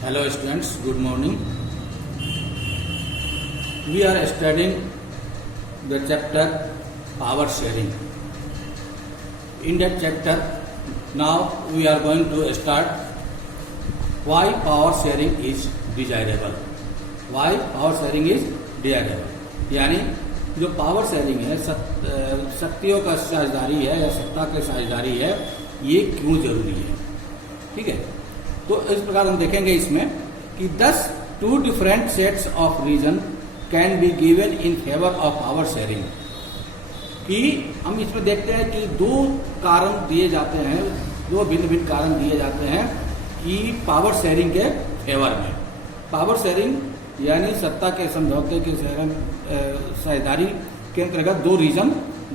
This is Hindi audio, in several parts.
Hello students, good morning. We are studying the chapter power sharing. In that chapter, now we are going to start why power sharing is desirable. Why power sharing is desirable. यानी जो पावर शेयरिंग है, शक्तियों का साझेदारी है या सत्ता की साझेदारी है, ये क्यों जरूरी है. ठीक है, तो इस प्रकार हम देखेंगे इसमें कि 2 different sets of reason can be given in favour of power sharing. कि हम इसमें देखते हैं कि 2 कारण दिए जाते हैं, 2 भिन्न भिन्न कारण दिए जाते हैं कि पावर शेयरिंग के फेवर में. पावर शेयरिंग यानी सत्ता के समझौते के साझेदारी के अंतर्गत 2 रीजन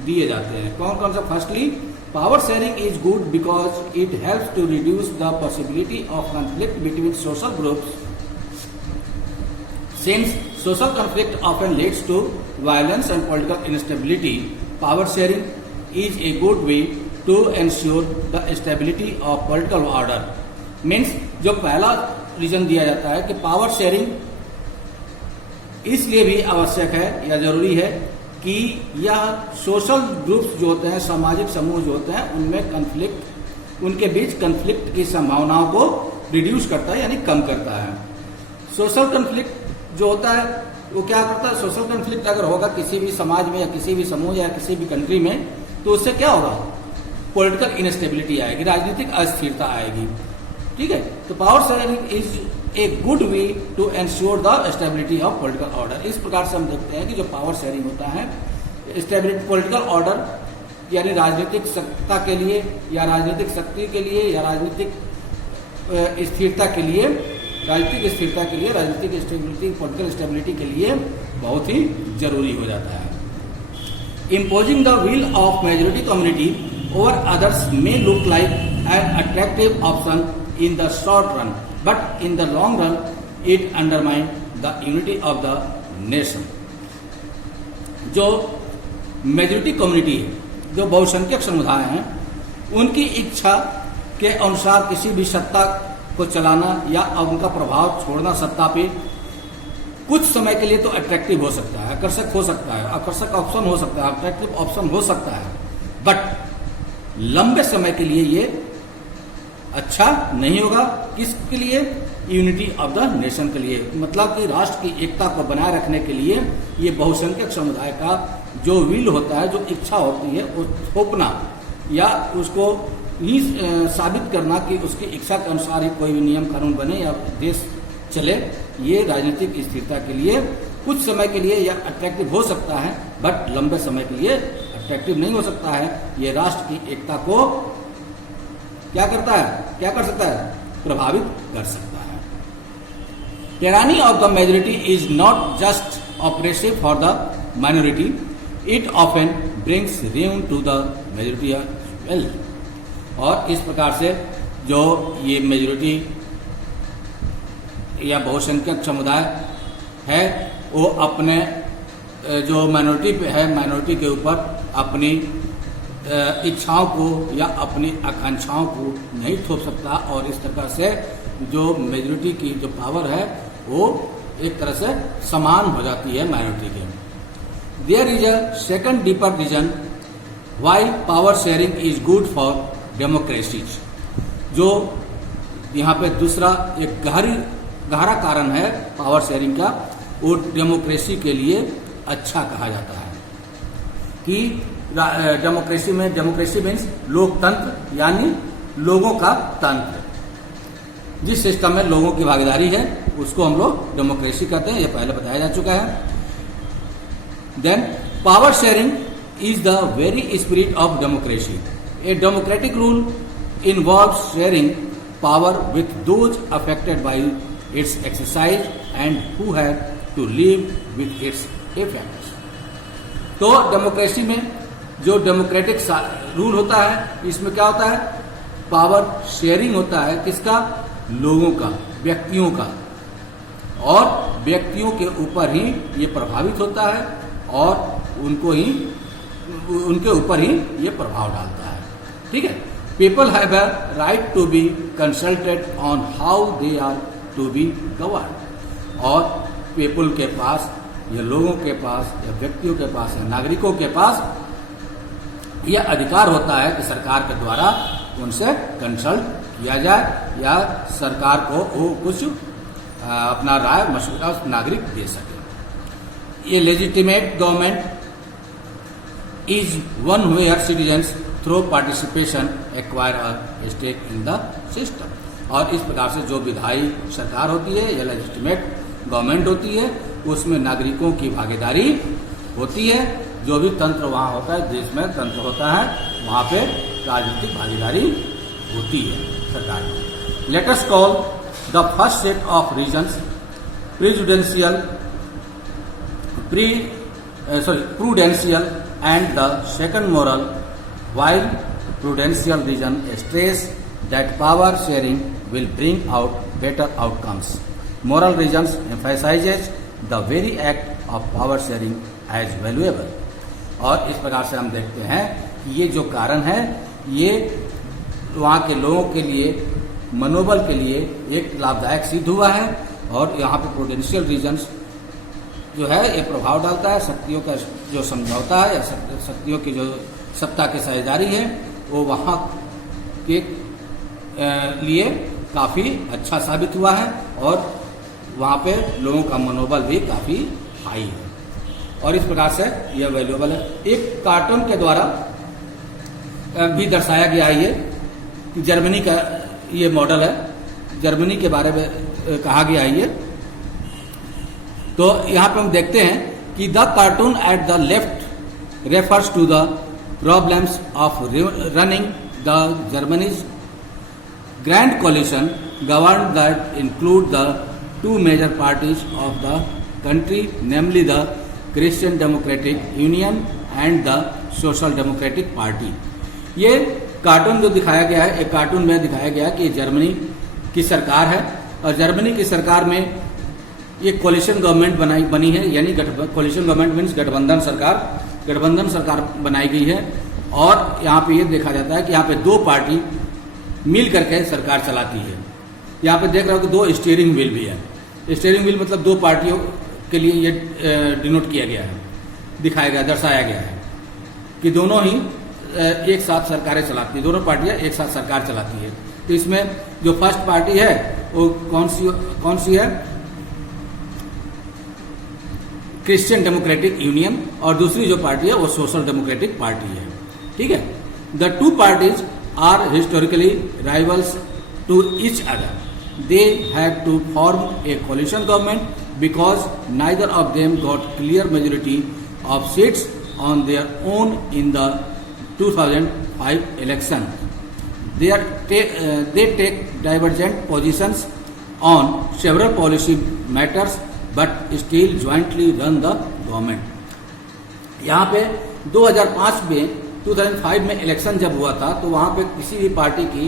दिए जाते हैं. कौन कौन सा? Firstly, power sharing is good because it helps to reduce the possibility of conflict between social groups. Since social conflict often leads to violence and political instability, power sharing is a good way to ensure the stability of political order. Means जो पहला रीजन दिया जाता है कि पावर शेयरिंग इसलिए भी आवश्यक है या जरूरी है कि यह सोशल ग्रुप्स जो होते हैं, सामाजिक समूह जो होते हैं, उनमें कन्फ्लिक्ट, उनके बीच कन्फ्लिक्ट की संभावनाओं को रिड्यूस करता है, यानी कम करता है. सोशल कन्फ्लिक्ट जो होता है वो क्या करता है? सोशल कन्फ्लिक्ट अगर होगा किसी भी समाज में या किसी भी समूह या किसी भी कंट्री में, तो उससे क्या होगा? पॉलिटिकल इनस्टेबिलिटी आएगी, राजनीतिक अस्थिरता आएगी. ठीक है, तो power sharing is a good way to ensure the stability of political order. इस प्रकार से हम देखते हैं कि जो पावर शेयरिंग होता है, स्टेबिलिटी पॉलिटिकल ऑर्डर यानी राजनीतिक सत्ता के लिए या राजनीतिक शक्ति के लिए या राजनीतिक स्थिरता के लिए, राजनीतिक स्टेबिलिटी, पॉलिटिकल स्टेबिलिटी के लिए बहुत ही जरूरी हो जाता है. Imposing the will of majority community over others may look like an attractive option in the short run, but in the long run it undermine the unity of the nation. जो मेजोरिटी कम्युनिटी है, जो बहुसंख्यक समुदाय हैं, उनकी इच्छा के अनुसार किसी भी सत्ता को चलाना या उनका प्रभाव छोड़ना सत्ता पे कुछ समय के लिए तो अट्रैक्टिव हो सकता है, आकर्षक हो सकता है, आकर्षक ऑप्शन हो सकता है, अट्रैक्टिव ऑप्शन हो सकता है, बट लंबे समय के लिए ये अच्छा नहीं होगा. किसके लिए? यूनिटी ऑफ द नेशन के लिए. मतलब कि राष्ट्र की एकता को बनाए रखने के लिए ये बहुसंख्यक समुदाय का जो विल होता है, जो इच्छा होती है, वो थोपना या उसको ही साबित करना कि उसकी इच्छा के अनुसार ही कोई भी नियम कानून बने या देश चले, ये राजनीतिक स्थिरता के लिए कुछ समय के लिए यह अट्रैक्टिव हो सकता है, बट लंबे समय के लिए अट्रैक्टिव नहीं हो सकता है. ये राष्ट्र की एकता को क्या करता है? क्या कर सकता है? प्रभावित कर सकता है. tyranny of the majority is not just oppressive for the minority, it often brings ruin to the majority as well. और इस प्रकार से जो ये मेजोरिटी या बहुसंख्यक समुदाय है, वो अपने जो माइनॉरिटी पे है, माइनॉरिटी के ऊपर अपनी इच्छाओं को या अपनी आकांक्षाओं को नहीं थोप सकता, और इस तरह से जो मेजोरिटी की जो पावर है वो एक तरह से समान हो जाती है माइनॉरिटी के. There is a second deeper reason why power sharing is good for democracies. जो यहाँ पे दूसरा एक गहरा कारण है पावर शेयरिंग का, वो डेमोक्रेसी के लिए अच्छा कहा जाता है. कि डेमोक्रेसी में, डेमोक्रेसी मीन्स लोकतंत्र यानी लोगों का तंत्र. जिस सिस्टम में लोगों की भागीदारी है उसको हम लोग डेमोक्रेसी कहते हैं, ये पहले बताया जा चुका है. Then power sharing is the very spirit of democracy. A democratic rule involves sharing power with those affected by its exercise and who have to live with its effects. तो डेमोक्रेसी में जो डेमोक्रेटिक रूल होता है, इसमें क्या होता है? पावर शेयरिंग होता है. किसका? लोगों का, व्यक्तियों का, और व्यक्तियों के ऊपर ही ये प्रभावित होता है और उनको ही, उनके ऊपर ही ये प्रभाव डालता है. ठीक है, people have a right to be consulted on how they are to be govern. और पीपल के पास या लोगों के पास या व्यक्तियों के पास या नागरिकों के पास यह अधिकार होता है कि सरकार के द्वारा उनसे कंसल्ट किया जाए या सरकार को वो कुछ अपना राय मशवरा नागरिक दे सके। ये legitimate government is one where citizens through participation acquire a stake in the system. और इस प्रकार से जो विधायी सरकार होती है या लेजिटिमेट गवर्नमेंट होती है उसमें नागरिकों की भागीदारी होती है। जो भी तंत्र वहाँ होता है, देश में तंत्र होता है, वहाँ पे राजनीतिक भागीदारी होती है सरकार में। Let us call the first set of reasons prudential and the second moral. while prudential reason stress that power sharing will bring out better outcomes. Moral reasons emphasizes the very act of power sharing as valuable. और इस प्रकार से हम देखते हैं कि ये जो कारण है ये वहाँ के लोगों के लिए मनोबल के लिए एक लाभदायक सिद्ध हुआ है। और यहाँ पे प्रूडेंशियल रीजन्स जो है ये प्रभाव डालता है, शक्तियों का जो समझौता है या शक्तियों की जो सत्ता की साझेदारी है वो वहाँ के लिए काफ़ी अच्छा साबित हुआ है और वहाँ पे लोगों का मनोबल भी काफ़ी हाई है और इस प्रकार से यह वैल्यूएबल है। एक कार्टून के द्वारा भी दर्शाया गया है ये कि जर्मनी का ये मॉडल है, जर्मनी के बारे में कहा गया है ये। तो यहाँ पे हम देखते हैं कि the cartoon at the left refers to the problems of running the Germany's grand coalition government that include the two major parties of the country, namely the Christian Democratic Union and the Social Democratic Party। ये कार्टून जो दिखाया गया है, एक कार्टून में दिखाया गया कि जर्मनी की सरकार है और जर्मनी की सरकार में ये कोलिशन गवर्नमेंट बनी है, यानी कोलिशन गवर्नमेंट मीन्स गठबंधन सरकार बनाई गई है। और यहाँ पे ये देखा जाता है कि यहाँ पे दो पार्टी मिल करके सरकार चलाती है। यहाँ पे देख रहे हो कि दो स्टीयरिंग व्हील भी है। स्टीयरिंग व्हील मतलब दो पार्टियों के लिए ये डिनोट किया गया है, दिखाया गया, दर्शाया गया है कि दोनों ही एक साथ सरकारें चलाती है, दोनों पार्टियां एक साथ सरकार चलाती है। तो इसमें जो फर्स्ट पार्टी है वो कौन सी है? Christian democratic union. और दूसरी जो पार्टी है वो सोशल डेमोक्रेटिक पार्टी है। ठीक है। The two parties are historically rivals to each other. They had to form a coalition government because neither of them got clear majority of seats on their own in the 2005 election. They take divergent positions on several policy matters but still jointly run the government. यहाँ पे 2005 में इलेक्शन जब हुआ था तो वहाँ पे किसी भी पार्टी की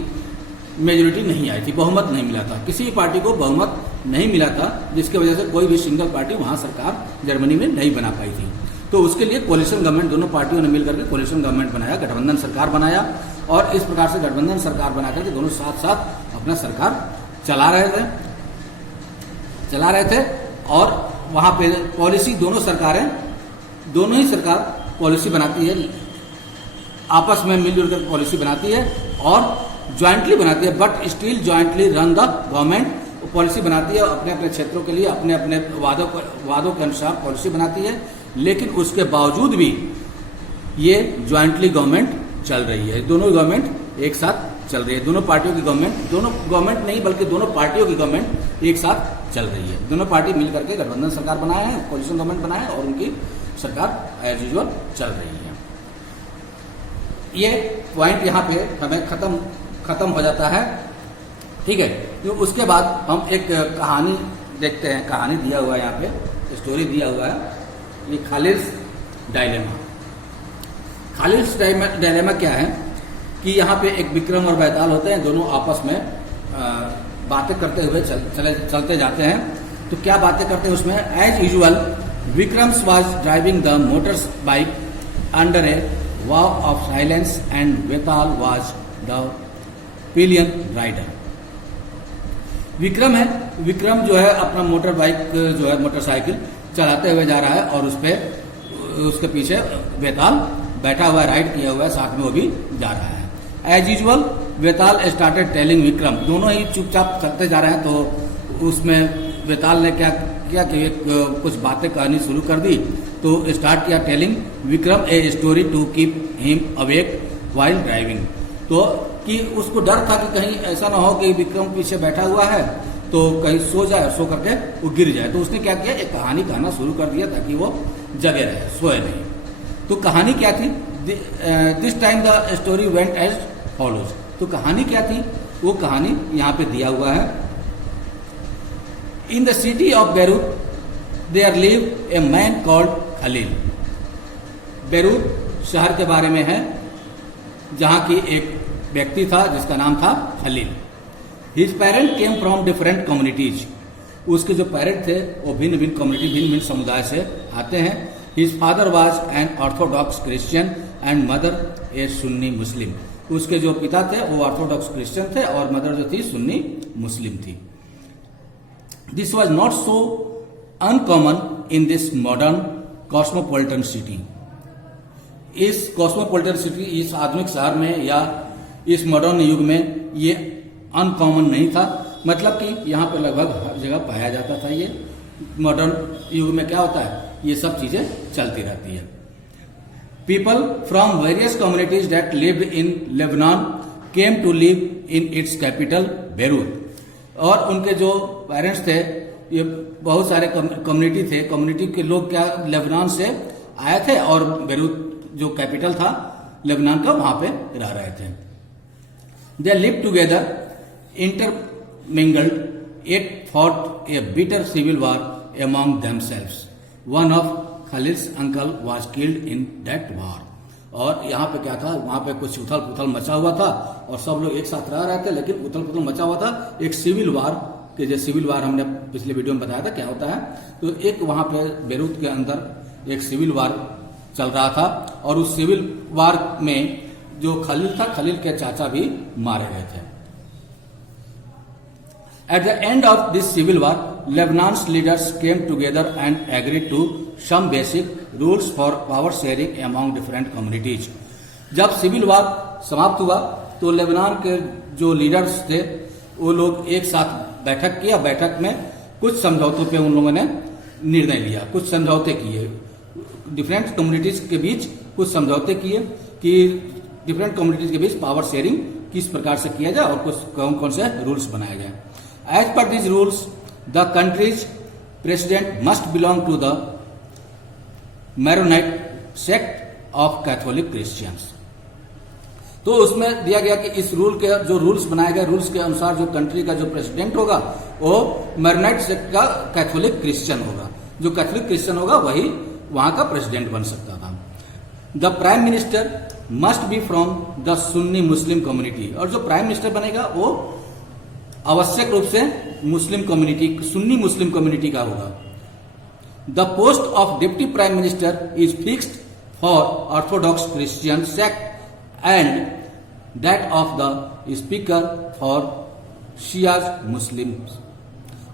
मेजोरिटी नहीं आई थी, बहुमत नहीं मिला था, किसी भी पार्टी को बहुमत नहीं मिला था, जिसकी वजह से कोई भी सिंगल पार्टी वहाँ सरकार जर्मनी में नहीं बना पाई थी। तो उसके लिए कोलिशन गवर्नमेंट दोनों पार्टियों ने मिलकर के कोलिशन गवर्नमेंट बनाया, गठबंधन सरकार बनाया और इस प्रकार से गठबंधन सरकार बना करके दोनों साथ साथ अपना सरकार चला रहे थे। और वहाँ पे पॉलिसी दोनों ही सरकार पॉलिसी बनाती है, आपस में मिलजुल कर पॉलिसी बनाती है और ज्वाइंटली बनाती है, but still jointly run the government. Policy बनाती है अपने अपने क्षेत्रों के लिए, अपने अपने वादों के अनुसार पॉलिसी बनाती है, लेकिन उसके बावजूद भी ये ज्वाइंटली गवर्नमेंट चल रही है। दोनों गवर्नमेंट एक साथ चल रही है, दोनों पार्टियों की गवर्नमेंट नहीं बल्कि दोनों पार्टियों की गवर्नमेंट एक साथ चल रही है। दोनों पार्टी मिल करके गठबंधन सरकार बनाया है, कोलिशन गवर्नमेंट बनाया है और उनकी सरकार एज यूजुअल चल रही है। ये पॉइंट यहाँ पे हमें खत्म हो जाता है। ठीक है। तो उसके बाद हम एक कहानी देखते हैं, कहानी दिया हुआ है यहाँ पे, स्टोरी दिया हुआ है, ये खालिद डायलेमा क्या है कि यहाँ पे एक विक्रम और बैताल होते हैं, दोनों आपस में बातें करते हुए चलते जाते हैं। तो क्या बातें करते हैं उसमें? As usual Vikram's was driving the motor bike under a vow of silence and Baital was the pillion rider. Vikram है, विक्रम जो है अपना मोटर बाइक जो है मोटरसाइकिल चलाते हुए जा रहा है और उस पे उसके पीछे बेताल बैठा हुआ है, राइड किया हुआ है, साथ में वो भी जा रहा है। एज यूजुअल बेताल स्टार्टेड टेलिंग विक्रम, दोनों ही चुपचाप चलते जा रहे हैं। तो उसमें बेताल ने क्या किया कि कुछ बातें कहनी शुरू कर दी। तो स्टार्ट किया telling Vikram a story to keep him awake while driving. तो कि उसको डर था कि कहीं ऐसा ना हो कि विक्रम पीछे बैठा हुआ है तो कहीं सो जाए, सो करके वो गिर जाए। तो उसने क्या किया, एक कहानी कहना शुरू कर दिया ताकि वो जगे रहे, सोए नहीं। तो कहानी क्या थी, this time the story went as follows. तो कहानी क्या थी, वो कहानी यहाँ पे दिया हुआ है। In the city of Beirut there live a man called Khalil. Beirut शहर के बारे में है जहां की एक व्यक्ति था जिसका नाम था Khalil. His parent came from different communities. उसके जो पेरेंट थे वो भिन्न भिन्न कम्युनिटी, भिन्न भिन्न समुदाय से आते हैं। His father was an orthodox Christian and mother a Sunni Muslim. उसके जो पिता थे वो ऑर्थोडॉक्स क्रिश्चियन थे और मदर जो थी सुन्नी मुस्लिम थी। This was not so uncommon in this modern cosmopolitan city. इस कॉस्मोपॉलिटन सिटी, इस आधुनिक शहर में या इस मॉडर्न युग में ये अनकॉमन नहीं था। मतलब कि यहाँ पे लगभग हर जगह पाया जाता था। ये मॉडर्न युग में क्या होता है, ये सब चीजें चलती रहती है। People from various communities that lived in Lebanon came to live in its capital Beirut. और उनके जो पेरेंट्स थे, ये बहुत सारे कम्युनिटी थे, कम्युनिटी के लोग क्या लेबनान से आए थे और बेरूत जो कैपिटल था लेबनान का, वहां पे रह रहे थे। They live together intermingled, yet fought a bitter civil war among themselves. One of Khalil's uncle was killed in that war. और यहाँ पे क्या था, वहां पे कुछ उथल पुथल मचा हुआ था और सब लोग एक साथ रह रहे थे, लेकिन उथल पुथल मचा हुआ था एक सिविल वार के। जो सिविल वार हमने पिछले वीडियो में बताया था क्या होता है। तो एक वहां पे बेरूत के अंदर एक सिविल वार चल रहा था और उस सिविल वार में जो खलील था, खलील के चाचा भी मारे गए थे। At the end of this civil war, Lebanon's leaders came together and agreed to some basic rules for power sharing among different communities. जब सिविल वार समाप्त हुआ तो लेबनान के जो लीडर्स थे वो लोग एक साथ बैठक किया। बैठक में कुछ समझौतों पे उन लोगों ने निर्णय लिया, कुछ समझौते किए। डिफरेंट कम्युनिटीज के बीच कुछ समझौते किए कि डिफरेंट कम्युनिटीज के बीच पावर शेयरिंग किस प्रकार से किया जाए और कुछ कौन कौन से रूल्स बनाए जाए। As per these rules, the country's president must belong to the Maronite sect of Catholic Christians. तो उसमें दिया गया कि इस रूल के जो रूल्स बनाए गए, रूल्स के अनुसार जो कंट्री का जो प्रेसिडेंट होगा वो मैरोनाइट सेक्ट का कैथोलिक क्रिश्चियन होगा। जो कैथोलिक क्रिश्चियन होगा वही वहां का प्रेसिडेंट बन सकता था। The prime minister must be from the Sunni Muslim community. और जो प्राइम मिनिस्टर बनेगा वो आवश्यक रूप से Muslim community, Sunni Muslim community का होगा। The post of deputy prime minister is fixed for orthodox Christian sect and that of the speaker for Shias Muslim.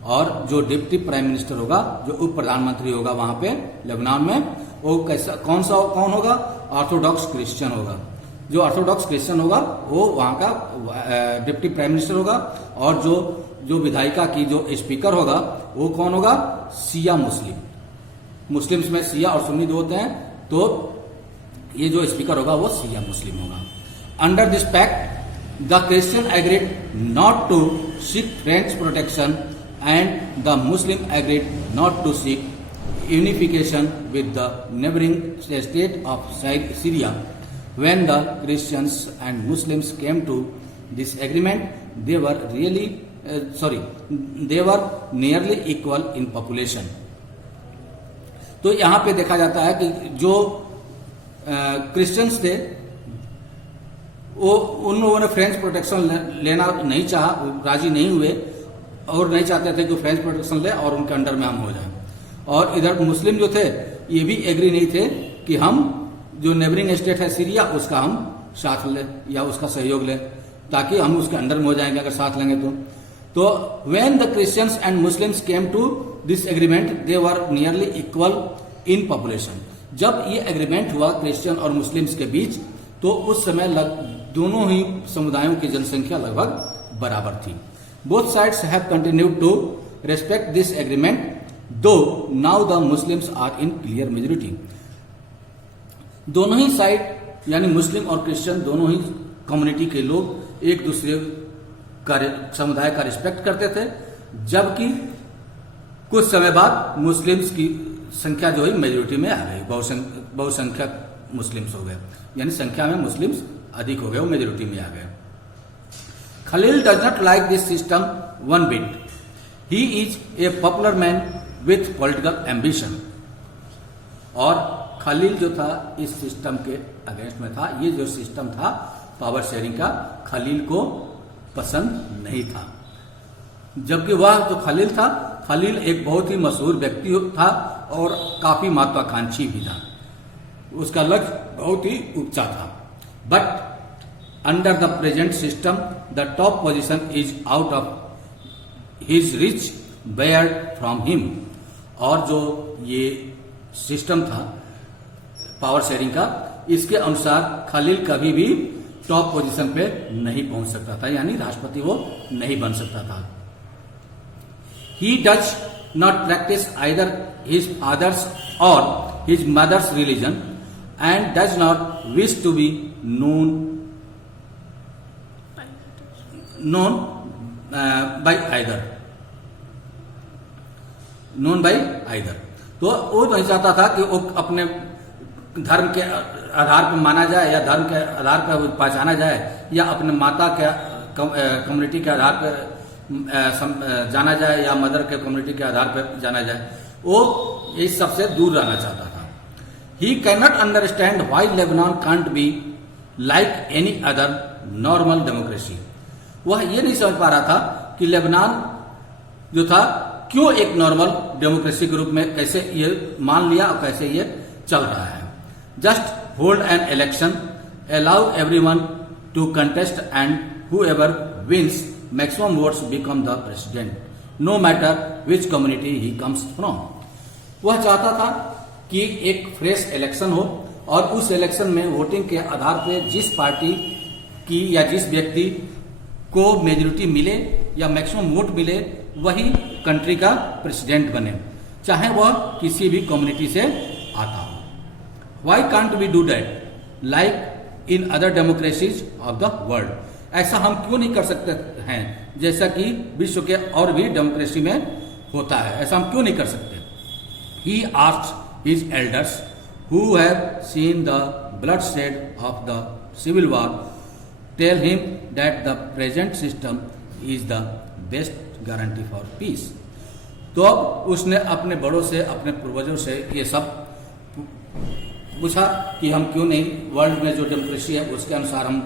और जो डिप्टी प्राइम मिनिस्टर होगा, जो उप प्रधानमंत्री होगा वहां पे लेबनान में, वो कैसा कौन होगा, ऑर्थोडॉक्स क्रिश्चियन होगा। जो ऑर्थोडॉक्स क्रिश्चियन होगा वो वहां का डिप्टी प्राइम मिनिस्टर होगा। और जो विधायिका की जो स्पीकर होगा वो कौन होगा, शिया मुस्लिम। मुस्लिम्स में शिया और सुन्नी जो होते हैं, तो ये जो स्पीकर होगा वो शिया मुस्लिम होगा। Under this pact the Christian agreed not to seek French protection and the Muslim agreed not to seek unification with the neighbouring state of Syria. When the Christians and Muslims came to this agreement, they were nearly equal in population. तो यहाँ पे देखा जाता है कि जो क्रिश्चियंस थे वो उन लोगों ने फ्रेंच प्रोटेक्शन लेना नहीं चाहा, राजी नहीं हुए और नहीं चाहते थे कि फ्रेंच प्रोटेक्शन ले और उनके अंडर में हम हो जाएं। और इधर मुस्लिम जो थे ये भी एग्री नहीं थे कि हम जो नेबरिंग स्टेट है सीरिया उसका हम साथ ले या उसका सहयोग ले, ताकि हम उसके अंडर में हो जाएंगे अगर साथ लेंगे तो when the Christians and Muslims came to this agreement they were nearly equal in population. जब ये एग्रीमेंट हुआ क्रिश्चियन और मुस्लिम्स के बीच, तो उस समय दोनों ही समुदायों की जनसंख्या लगभग बराबर थी। Both sides have continued to respect this agreement though now the Muslims are in clear majority. दोनों ही साइड यानी मुस्लिम और क्रिश्चियन दोनों ही कम्युनिटी के लोग एक दूसरे का समुदाय का रिस्पेक्ट करते थे, जबकि कुछ समय बाद मुस्लिम्स की संख्या जो है मेजोरिटी में आ गई, बहुसंख्यक मुस्लिम्स हो गए, यानी संख्या में मुस्लिम्स अधिक हो गए, वो मेजोरिटी में आ गए। Khalil does not like this system one bit. He is a popular man with political ambition. और खलील जो था इस सिस्टम के अगेंस्ट में था। ये जो सिस्टम था पावर शेयरिंग का, खलील को पसंद नहीं था, जबकि वह जो खलील था, खलील एक बहुत ही मशहूर व्यक्ति था और काफी महत्वाकांक्षी भी था। उसका लक्ष्य बहुत ही ऊंचा था। But under the present system the top position is out of his reach barred from him. और जो ये सिस्टम था पावर शेयरिंग का, इसके अनुसार खलील कभी भी टॉप पोजीशन पे नहीं पहुंच सकता था, यानी राष्ट्रपति वो नहीं बन सकता था। He does not practice either his father's or his mother's religion and does not wish to be known by either. तो वो नहीं चाहता था कि वो अपने धर्म के आधार पर माना जाए या धर्म के आधार पर पहचाना जाए या अपने माता के कम्युनिटी के आधार पर जाना जाए या मदर के कम्युनिटी के आधार पर जाना जाए। वो इस सबसे दूर रहना चाहता था। He can not understand why Lebanon can't be like any other normal democracy. वह ये नहीं समझ पा रहा था कि लेबनान जो था क्यों एक नॉर्मल डेमोक्रेसी के रूप में कैसे ये मान लिया और कैसे ये चल रहा है। Just hold an election, allow everyone to contest and whoever wins maximum votes become the president no matter which community he comes from। वह चाहता था कि एक फ्रेश इलेक्शन हो और उस इलेक्शन में वोटिंग के आधार पर जिस पार्टी की या जिस व्यक्ति को मेजोरिटी मिले या मैक्सिमम वोट मिले वही कंट्री का प्रेसिडेंट बने, चाहे वह किसी भी कम्युनिटी से आता हो। Why can't we do that like in other democracies of the world? ऐसा हम क्यों नहीं कर सकते हैं जैसा कि विश्व के और भी डेमोक्रेसी में होता है, ऐसा हम क्यों नहीं कर सकते। He asked his elders who have seen the bloodshed of the civil war tell him that the present system is the best guarantee for peace। तो अब उसने अपने बड़ों से, अपने पूर्वजों से ये सब पूछा कि हम क्यों नहीं वर्ल्ड में जो डेमोक्रेसी है उसके अनुसार हम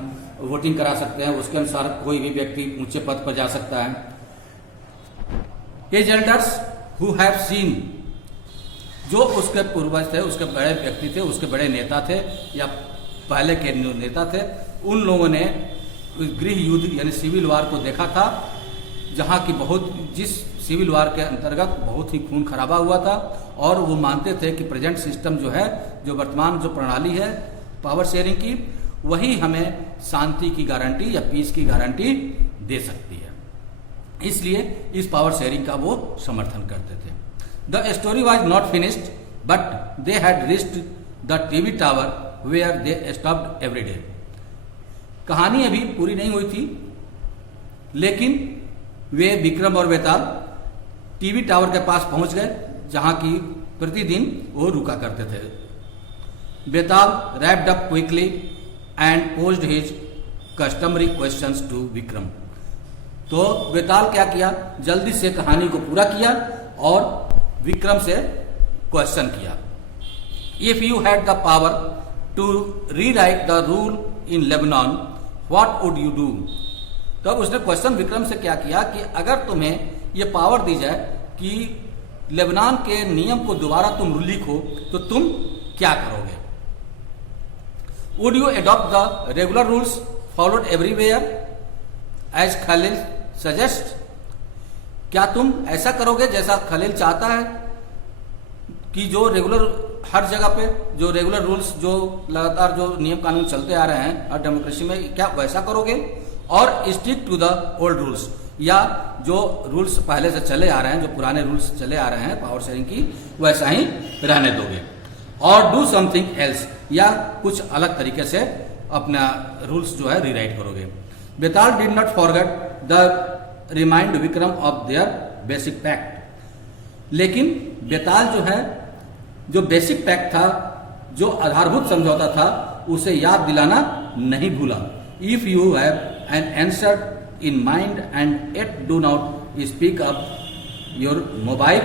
वोटिंग करा सकते हैं, उसके अनुसार कोई भी व्यक्ति ऊंचे पद पर जा सकता है। His elders who have seen, जो उसके पूर्वज थे, उसके बड़े व्यक्ति थे, उसके बड़े नेता थे या पहले के नेता थे, उन लोगों ने गृह युद्ध यानी सिविल वार को देखा था, जहां की जिस सिविल वार के अंतर्गत बहुत ही खून खराबा हुआ था। और वो मानते थे कि प्रेजेंट सिस्टम जो है, जो वर्तमान जो प्रणाली है पावर शेयरिंग की, वही हमें शांति की गारंटी या पीस की गारंटी दे सकती है। इसलिए इस पावर शेयरिंग का वो समर्थन करते थे। The story was not finished but they had reached the TV tower where they stopped every day. कहानी अभी पूरी नहीं हुई थी, लेकिन वे विक्रम और बेताल टीवी टावर के पास पहुंच गए, जहां की प्रतिदिन वो रुका करते थे। Betal wrapped up quickly and posed his customary questions to Vikram. तो बेताल क्या किया, जल्दी से कहानी को पूरा किया और विक्रम से क्वेश्चन किया। If you had the power to rewrite the rule in Lebanon what would you do. तो उसने क्वेश्चन विक्रम से क्या किया कि अगर तुम्हें ये पावर दी जाए कि लेबनान के नियम को दोबारा तुम लिखो तो तुम क्या करोगे। Would you adopt the regular rules followed everywhere as Khalil suggest? क्या तुम ऐसा करोगे जैसा खलील चाहता है कि जो रेगुलर हर जगह पे जो रेगुलर रूल्स जो लगातार जो नियम कानून चलते आ रहे हैं हर डेमोक्रेसी में, क्या वैसा करोगे? और stick to the old rules, या जो रूल्स पहले से चले आ रहे हैं, जो पुराने रूल्स चले आ रहे हैं पावर शेयरिंग की, वैसा ही रहने दोगे? और डू समथिंग एल्स, या कुछ अलग तरीके से अपना रूल्स जो है रीराइट करोगे? Betal did not forget the remind Vikram of their basic pact, लेकिन बेताल जो है जो बेसिक पैक्ट था, जो आधारभूत समझौता था, उसे याद दिलाना नहीं भूला। If you have an answer in mind and yet do not speak up, your mobile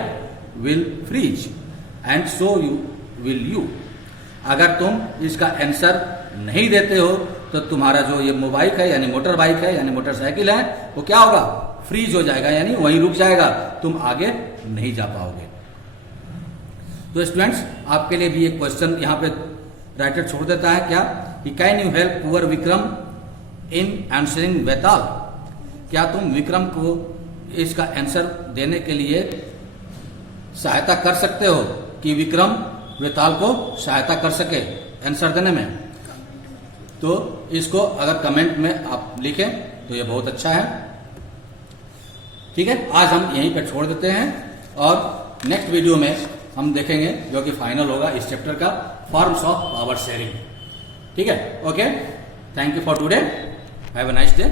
will freeze and so you will you. अगर तुम इसका आंसर नहीं देते हो तो तुम्हारा जो ये मोबाइल है यानी मोटर बाइक है यानी मोटरसाइकिल है, वो क्या होगा? फ्रीज हो जाएगा, यानी वहीं रुक जाएगा, तुम आगे नहीं जा पाओगे। तो स्टूडेंट्स, आपके लिए भी एक क्वेश्चन यहाँ पे राइटर छोड़ देता है क्या कि can you help poor Vikram in answering Betal? क्या तुम विक्रम को इसका आंसर देने के लिए सहायता कर सकते हो कि विक्रम बेताल को सहायता कर सके आंसर देने में? तो इसको अगर कमेंट में आप लिखें तो ये बहुत अच्छा है। ठीक है, आज हम यहीं पर छोड़ देते हैं और नेक्स्ट वीडियो में हम देखेंगे जो कि फाइनल होगा इस चैप्टर का, फॉर्म्स ऑफ पावर शेयरिंग। ठीक है, okay, thank you for today, have a nice day.